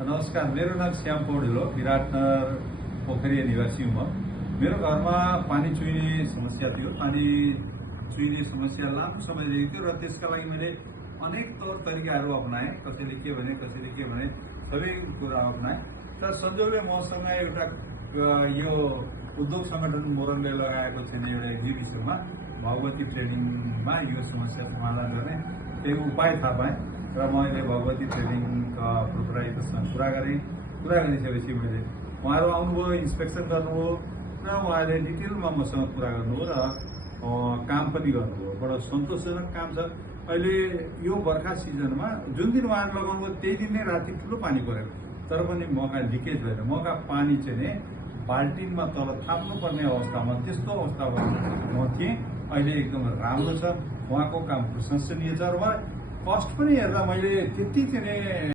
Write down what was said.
नमस्कार, मेरो नाम श्याम पौडेल हो। विराटनगर पोखरिया निवासी हुँ म। मेरो घरमा पानी चुहिने समस्या थियो। पानी चुहिने समस्या लामो समयदेखि थियो र त्यसका लागि मैले अनेक तौर तरिकाहरू अपनाएँ। कसैले के भने सबै कुरा अपनाएँ। तर संजोगले मसँग एउटा यो उद्योग संगठन मोरङले लगाएको छैन एउटा एक्जिबिसनमा भगवती ट्रेडिङमा यो समस्या समाधान गर्ने केही उपाय थाहा पाएँ र मैले भगवती ट्रेडिङका प्रोप्राइटरसँग कुरा गरिसकेपछि मैले उहाँहरू आउनुभयो, इन्सपेक्सन गर्नुभयो र उहाँले डिटेलमा मसँग कुरा गर्नुभयो र काम पनि गर्नुभयो। बडो सन्तोषजनक काम छ। अहिले यो बर्खा सिजनमा जुन दिन उहाँहरू लगाउनुभयो त्यही दिन नै राति ठुलो पानी परेको, तर पनि मका लिकेज भएन। मका पानी चाहिँ नि बाल्टिनमा तल थाप्नुपर्ने अवस्थामा, त्यस्तो अवस्थामा म थिएँ। अहिले एकदम राम्रो छ। उहाँको काम प्रशंसनीय छ र कस्ट पनि हेर्दा मैले त्यति चाहिँ